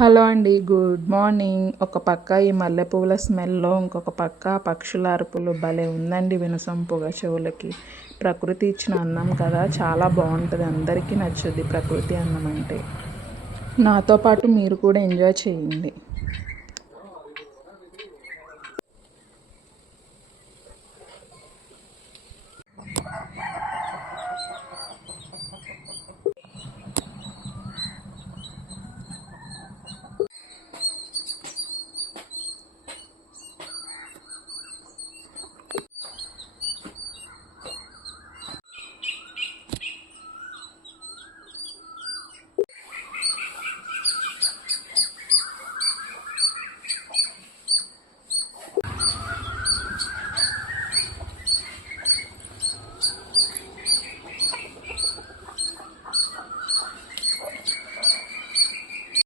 Hello అండి, good morning. ఒక పక్క ఈ మల్లెపూల స్మెల్లో, ఇంకొక పక్క పక్షుల అరుపులు భలే ఉందండి వినసొంపుగా చెవులకి. ప్రకృతి ఇచ్చిన అన్నం కదా, చాలా బాగుంటుంది. అందరికీ నచ్చుద్ది ప్రకృతి అన్నం అంటే. నాతో పాటు మీరు కూడా ఎంజాయ్ చేయండి.